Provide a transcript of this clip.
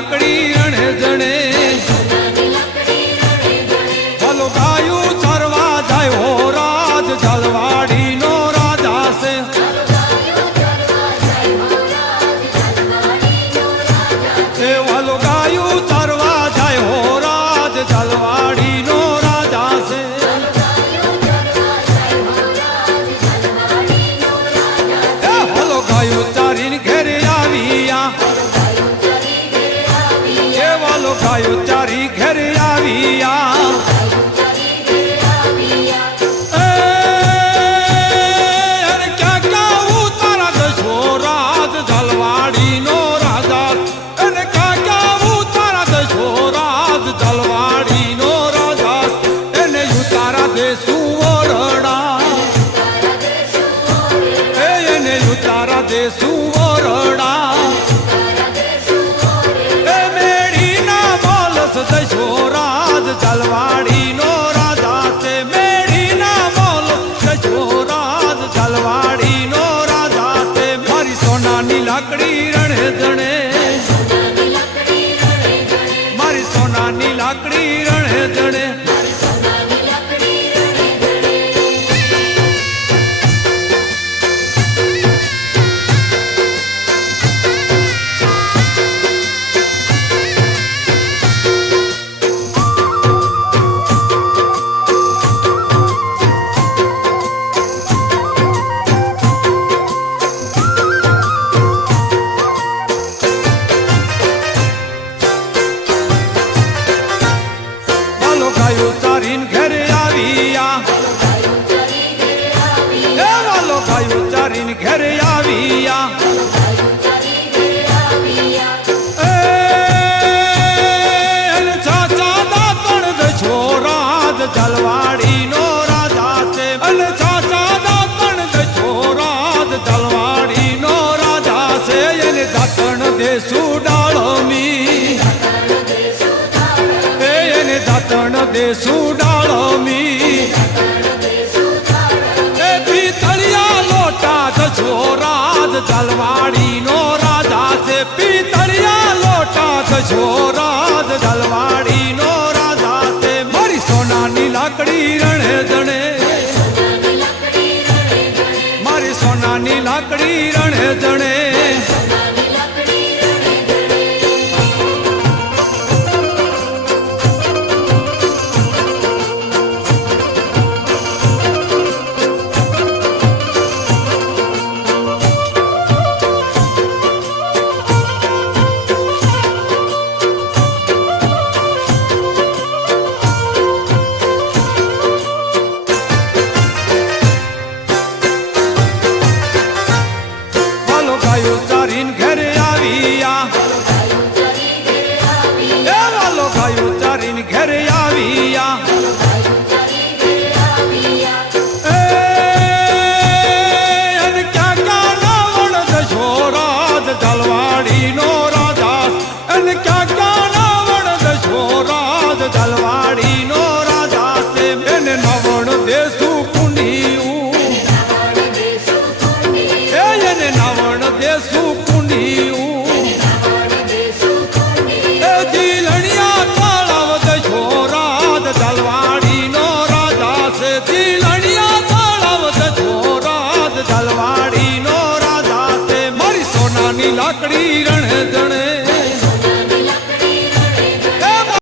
લાકડી રણે જણે ભલો ગાયું ચરવા જાય હો રાજ જલવાડી નો રાજા છે એ ભલો ગાયું ચરવા જાય હો રાજ જલવાડી નો રાજા છે એ ભલો ગાયું ચારીને ઘેરે આવ્યા વાલો ગાયો ચારી ઘરે આવ્યા ક્યાં ક્યાં ઉતારા દશો રાજ જલવાડી નો રાજા અને ક્યાં ક્યાં ઉતારા દશો રાજ જલવાડી નો રાજા એને ઉતારા દેશું ઓરડા એને ઉતારા દેશું ઓરડા દશો રાજ જલવાડી નો રાજા છે મેળી ના બોલ દશો રાજ જલવાડી નો રાજા છે મારી સોનાની લાકડી રણે જણે મારી સોનાની લાકડી રણે જણે ગાયો ચારીને ઘરે આવ્યા એ વાલો ગાયો ચારીને ઘરે આવ્યા એ ચાચા દાતણ દશો રાજ જલવાડી નો રાજા છે અને ચાચા દાતણ દશો રાજ જલવાડી નો રાજા છે એને દાતણ દેશું ડાળમી દાતણ દેશું ડાળમી એ પિતળિયા લોટા દશો રાજ જલવાડી નો રાજા છે પિતળિયા લોટા દશો રાજ જલવાડી નો રાજા છે મારી સોનાની લાકડી રણે જણે મારી સોનાની લાકડી રણે જણે ગાયો ચારીને ઘરે આવ્યા એ વાલો ગાયો ચારીને ઘરે આવ્યા અને ક્યાં ક્યાં રાવણ દશો રાજ જલવાડી નો રાજા અને ક્યાં ક્યાં રાવણ દશો રાજ જલવાડી નો રાજા છે એને નવણ દેશું કુંડિયું એને નવણ દેશું કુંડિયું એ જીલણિયા તળાવ દશો રાજ જલવાડી નો રાજા છે જીલણિયા તળાવ દશો રાજ જલવાડી નો રાજા છે મારી સોનાની લાકડી રણે જણે